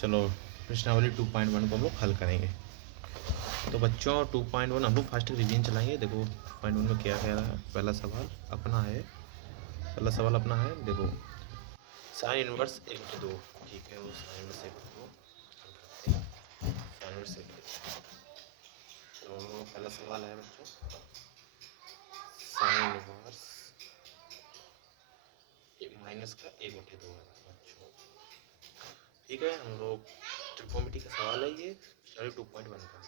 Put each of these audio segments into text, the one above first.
चलो प्रश्नावली 2.1 को हम लोग हल करेंगे। तो बच्चों 2.1 हम लोग फर्स्ट रिवीजन चलाएंगे। देखो 2.1 में क्या कह रहा है। पहला सवाल अपना है, देखो साइन इनवर्स 1/2। ठीक है, वो साइन इनवर्स 1/2 हल करते हैं। Sine inverse 1/2। तो पहला सवाल है बच्चों, साइन इनवर्स माइनस का 1/2 है बच्चों। ठीक है, हम लोग त्रिकोणमिति का सवाल है ये, 2.1 का।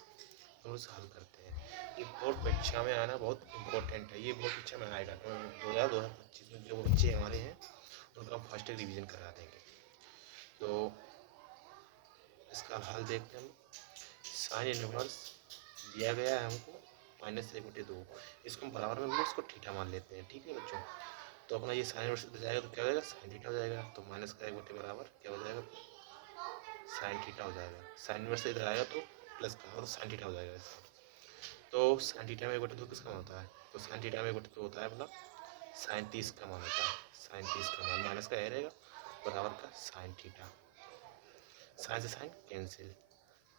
हम उसे हल करते हैं। ये बोर्ड परीक्षा में आना बहुत इम्पोर्टेंट है, ये बोर्ड परीक्षा में आएगा। 2025 में जो बच्चे हमारे हैं उनका हम फर्स्ट रिवीजन करा देंगे। तो इसका हल देखते हैं हम। साइन इनवर्स दिया गया है हमको -1/2। इसको हम बराबर में हम इसको थीटा मान लेते हैं। ठीक है बच्चों, तो अपना ये साइन इनवर्स जाएगा तो क्या हो जाएगा, साइन थीटा हो जाएगा। तो माइनस का 1/2 बराबर क्या हो जाएगा, साइन थीटा हो जाएगा। साइन इनवर्स इधर आएगा तो प्लस का तो साइन थीटा हो जाएगा इसका। तो साइन थीटा में 1/2 किसका मान होता है, तो साइन थीटा में 1/2 होता है अपना साइन 30 का मान होता है। साइन 30 का मान माइनस का रहेगा बराबर का साइन थीटा। साइन से साइन कैंसिल,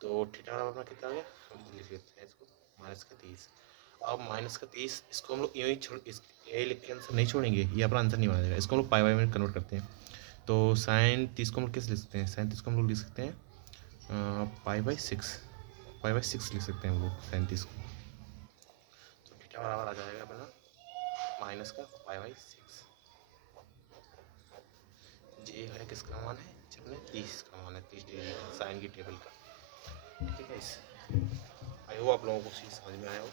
तो थीटा बराबर अपना कितना आ गया, हम लिख लेते हैं इसको -30। अब -30 इसको हम लोग यूँ ही छोड़ ये लिख के आंसर नहीं छोड़ेंगे, ये अपना आंसर नहीं माना जाएगा। इसको हम लोग पाई बाई में कन्वर्ट करते हैं। तो साइन 30 को हम लोग कैसे लिख सकते हैं, साइन 30 को हम लोग लिख सकते हैं π/6। π/6 लिख सकते हैं हम लोग साइन 30 को। तो थीटा बराबर आ जाएगा अपना माइनस का π/6। ये है किसका मान है, जब हमने 30 का मान है, 30 डिग्री का साइन की टेबल का। ठीक है, इस आई होप आप लोगों को चीज़ समझ में आया हो।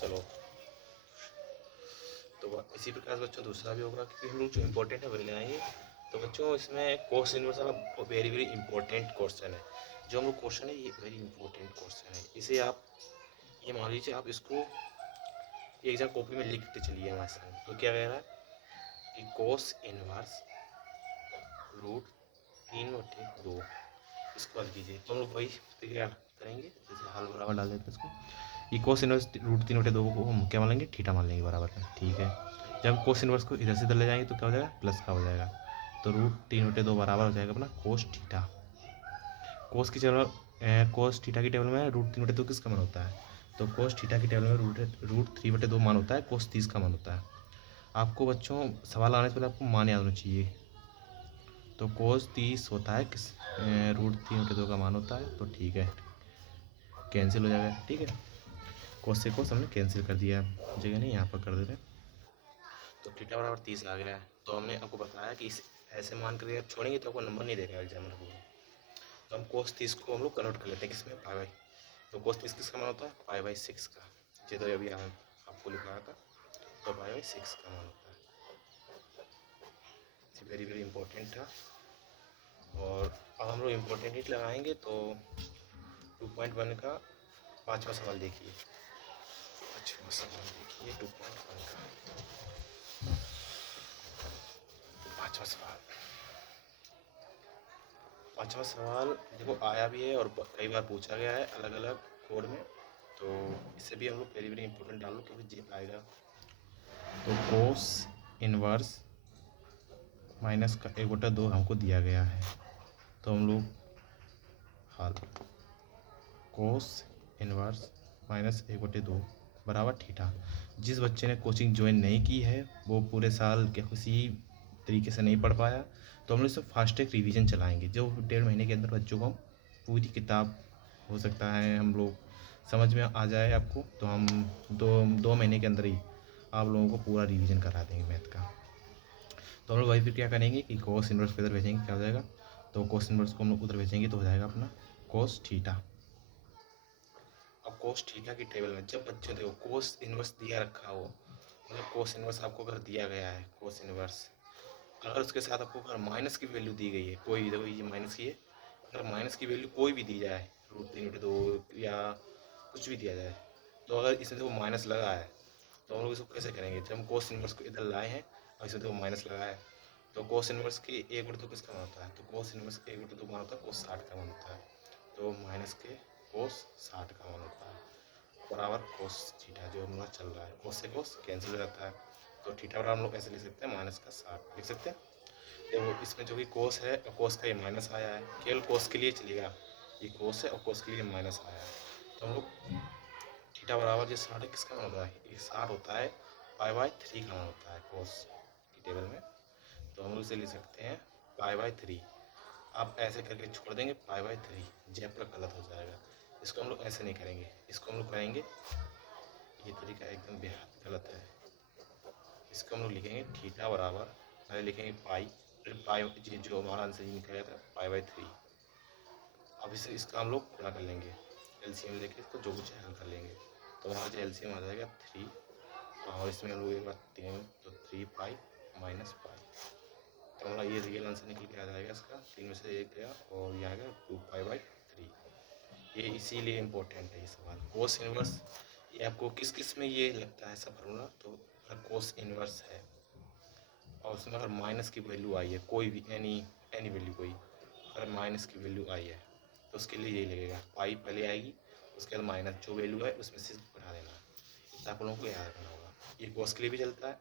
चलो, तो इसी प्रकार से बच्चों दूसरा भी होगा, क्योंकि हम लोग जो इम्पोर्टेंट है वही ले आएंगे। तो बच्चों इसमें कोस इनवर्स वाला वेरी वेरी इंपॉर्टेंट क्वेश्चन है। जो हम लोग क्वेश्चन है ये वेरी इंपॉर्टेंट क्वेश्चन है। इसे आप ये मान लीजिए, आप इसको एग्जाम कॉपी में लिखते चलिए हमारे साथ। तो क्या कह रहा है कि कोस इनवर्स √3/2 इसको हल कीजिए। तो हम लोग वही क्या करेंगे, जैसे हल बराबर डाल देते हैं इसको। ये कोस इनवर्स √3/2 को हम क्या मान लेंगे, थीटा मान लेंगे बराबर में। ठीक है, जब हम कोस इनवर्स को इधर से इधर ले जाएंगे तो क्या हो जाएगा, प्लस का हो जाएगा। तो √3/2 बराबर हो जाएगा अपना कोस थीटा। कोस की टेबल कोस थीटा की टेबल में √3/2 किसका मान होता है, तो कोस थीटा की टेबल में √3/2 मान होता है, कोस 30 का मान होता है। आपको बच्चों सवाल आने से पहले आपको मान याद होना चाहिए। तो कोस 30 होता है किस √3/2 का मान होता है। तो ठीक है, कैंसिल हो जाएगा। ठीक है, कोस से कोस हमने कैंसिल कर दिया, जगह नहीं यहाँ पर कर देते। तो थीटा बराबर 30 आ गया है। तो हमने आपको बताया कि इस ऐसे मान करके आप छोड़ेंगे तो आपको नंबर नहीं देगा एग्जामिनर को। तो हम कोस 30 को हम लोग कन्वर्ट कर लेते हैं किसमें, π/। तो कोस 30 किसका मान होता है, π/6 का। ये तो अभी आपको लिखा था, तो π/6 का मान होता है। वेरी वेरी इंपॉर्टेंट था। और अब हम लोग इम्पोर्टेंट हिट लगाएंगे। तो 2.1 का 5वां सवाल देखिए। 2.1 का 5वां सवाल। 5वां सवाल देखो आया भी है और कई बार पूछा गया है अलग अलग कोड में। तो इससे भी हम लोग वेरी वेरी इंपॉर्टेंट डालो, क्योंकि ये आएगा। तो कोस इनवर्स माइनस का 1/2 हमको दिया गया है। तो हम लोग हाल कोस इनवर्स -1/2 बराबर थीटा। जिस बच्चे ने कोचिंग ज्वाइन नहीं की है वो पूरे साल के किसी तरीके से नहीं पढ़ पाया, तो हम लोग इसे फास्ट एक रिवीजन चलाएंगे, जो 1.5 महीने के अंदर बच्चों को हम पूरी किताब हो सकता है हम लोग समझ में आ जाए आपको। तो हम दो महीने के अंदर ही आप लोगों को पूरा रिवीजन करा देंगे मैथ का। तो हम लोग वही फिर क्या करेंगे कि कोस इनवर्स को इधर भेजेंगे, क्या हो जाएगा, तो कोस इनवर्स को हम लोग उधर भेजेंगे तो हो जाएगा अपना कोस थीटा। अब कोस थीटा की टेबल में जब बच्चे देखो कोस इनवर्स दिया रखा हो, मतलब कोस इनवर्स आपको अगर दिया गया है, कोस इनवर्स अगर उसके साथ आपको अगर माइनस की वैल्यू दी गई है, कोई भी देखो ये माइनस की है, अगर माइनस की वैल्यू कोई भी दी जाए √3/2 या कुछ भी दिया जाए, तो अगर इसमें देखो माइनस लगा है तो हम लोग इसको कैसे करेंगे। जब हम कोस इनवर्स को इधर लाए हैं और इसमें देखो माइनस लगा है, तो कोस इनवर्स की 1/2 किसका मान होता है, तो कोस इनवर्स का 1/2 मान होता है कोस 60 का मान होता है। तो माइनस के कोस 60 का मान होता है बराबर कोस थीटा, जो हमारा चल रहा है। कोस से कोस कैंसिल हो जाता है, तो थीटा बराबर हम लोग ऐसे लिख सकते हैं -60 लिख सकते हैं। देखो इसमें जो भी कोस है, कोस का ये माइनस आया है, केवल कोस के लिए चलेगा, ये कोस है और कोस के लिए माइनस आया है। तो हम लोग थीटा बराबर ये 60 किसका मान होता है, ये 60 होता है π/3 का मान होता है कोस की टेबल में। तो हम लोग इसे लिख सकते हैं π/3। आप ऐसे करके छोड़ देंगे π/3, जेपला गलत हो जाएगा। इसको हम लोग ऐसे नहीं करेंगे, इसको हम लोग करेंगे, ये तरीका एकदम बेहद गलत है। इसको हम लोग लिखेंगे थीटा बराबर, पहले लिखेंगे पाई जो हमारा आंसर ये निकल गया था π/3। अब इसे इसका हम लोग पूरा कर लेंगे, एलसीएम लेके इसको जो कुछ हल कर लेंगे। तो वहाँ से एलसीएम आ जाएगा 3, और इसमें हम लोग एक बार 3 तो 3 पाई माइनस पाई, तो हमारा ये रियल आंसर निकल के आ जाएगा इसका। 3 में से 1 गया और ये आ गया 2π/3। ये इसीलिए इम्पोर्टेंट है ये सवाल। कोस इनवर्स ये आपको किस किस में ये लगता है ऐसा फार्मूला, तो अगर कोस इनवर्स है और उसमें अगर माइनस की वैल्यू आई है, कोई भी एनी वैल्यू कोई, अगर माइनस की वैल्यू आई है तो उसके लिए यही लगेगा, पाई पहले आएगी, उसके बाद माइनस जो वैल्यू है उसमें से बढ़ा देना। इतना आप लोगों को याद रखना होगा। ये कोस के लिए भी चलता है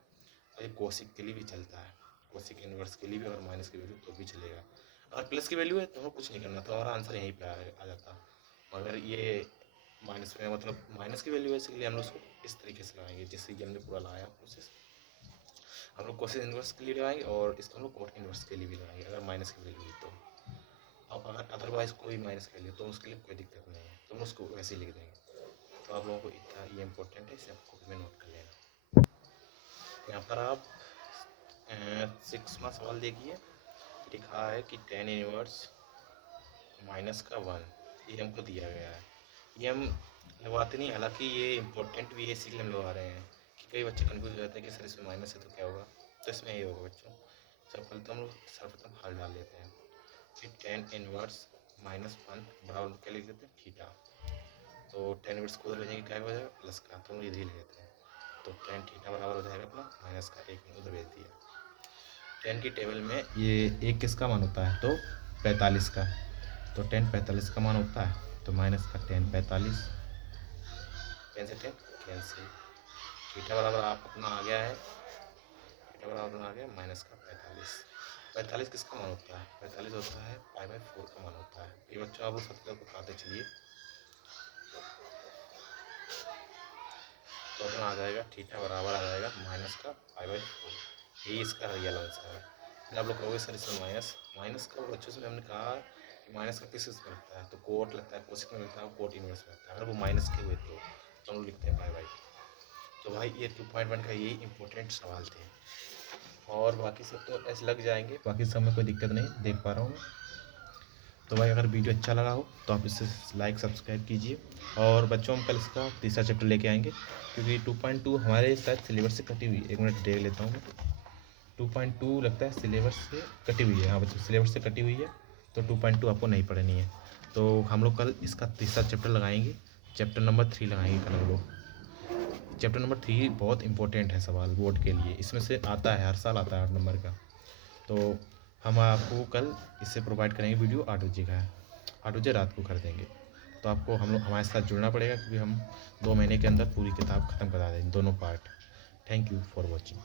और ये कोसिक के लिए भी चलता है। कोसिक इनवर्स के लिए भी अगर माइनस की वैल्यू तो भी चलेगा। अगर प्लस की वैल्यू है तो हमें कुछ नहीं करना, तो हमारा आंसर यहीं पर आ जाता। अगर ये माइनस में मतलब माइनस की वैल्यू है, इसलिए हम लोग उसको इस तरीके से लगाएंगे जैसे कि हमने पूरा लगाया प्रोसेस। हम लोग कोसिस इनवर्स के लिए लगाएंगे और इसको हम लोग कोट इनवर्स के लिए भी लगाएंगे अगर माइनस की वैल्यू है तो। अब अगर अदरवाइज कोई माइनस कर ले तो उसके लिए कोई दिक्कत नहीं है, तो हम उसको वैसे ही लिख देंगे। तो आप लोगों को इतना ये इंपॉर्टेंट है, इसे आपको में नोट कर लेना। यहाँ पर आप 6वां सवाल देखिए, लिखा है कि tan इनवर्स -1 ये हमको दिया गया है। ये हम लगवाते नहीं, हालांकि ये इम्पोर्टेंट भी है इसीलिए हम लगवा रहे हैं कि कई बच्चे कन्फ्यूज हो जाते हैं कि सर इसमें माइनस है तो क्या होगा। तो इसमें ये होगा बच्चों, सर्वप्रथम हम लोग सर्वप्रथम हल डाल लेते हैं। फिर tan इनवर्स -1 बराबर क्या लिख देते हैं थीटा। तो tan इनवर्स को उधर भेजेंगे क्या हो जाएगा प्लस का, तो हम इधर ही ले लेते हैं। तो tan थीटा बराबर हो जाएगा अपना माइनस का 1 उधर भेज दिया। tan की टेबल में ये 1 किसका मान होता है, तो 45 का। तो tan 45 का मान होता है, तो माइनस का tan 45, tan से tan कैंसिल। थीटा बराबर आप अपना आ गया है, थीटा बराबर अपना आ गया माइनस का 45। 45 किसका मान होता है, 45 होता है π/4 का मान होता है। ये बच्चों आप सबको बताते चलिए। तो अपना आ जाएगा थीटा बराबर आ जाएगा माइनस का π/4, यही इसका रियल आंसर है। फिर आप लोग कहोगे सर इसमें माइनस का बच्चों से हमने कहा कि माइनस का किस में लगता है, तो कोट लगता है, कोसिक में लगता है, कोट इनवर्स में लगता है। अगर वो माइनस के हुए तो हम लोग लिखते हैं π/। तो भाई ये 2.1 का ये इम्पोर्टेंट सवाल थे, और बाकी सब तो ऐसे लग जाएंगे, बाकी सब में कोई दिक्कत नहीं देख पा रहा हूँ मैं। तो भाई अगर वीडियो अच्छा लगा हो तो आप इसे लाइक सब्सक्राइब कीजिए। और बच्चों हम कल इसका तीसरा चैप्टर लेके आएंगे, क्योंकि 2.2 हमारे शायद सिलेबस से कटी हुई है। 1 मिनट देख लेता हूँ मैं। 2.2 लगता है सिलेबस से कटी हुई है। हाँ बच्चों सिलेबस से कटी हुई है, तो 2.2 आपको नहीं पढ़नी है। तो हम लोग कल इसका तीसरा चैप्टर लगाएंगे, चैप्टर नंबर 3 लगाएंगे कल हम लोग। चैप्टर नंबर 3 बहुत इंपॉर्टेंट है सवाल बोर्ड के लिए, इसमें से आता है, हर साल आता है 8 नंबर का। तो हम आपको कल इससे प्रोवाइड करेंगे वीडियो, 8 बजे का है, 8 बजे रात को कर देंगे। तो आपको हम लोग हमारे साथ जुड़ना पड़ेगा, क्योंकि हम 2 महीने के अंदर पूरी किताब ख़त्म करा देंगे, दोनों part. Thank you for watching.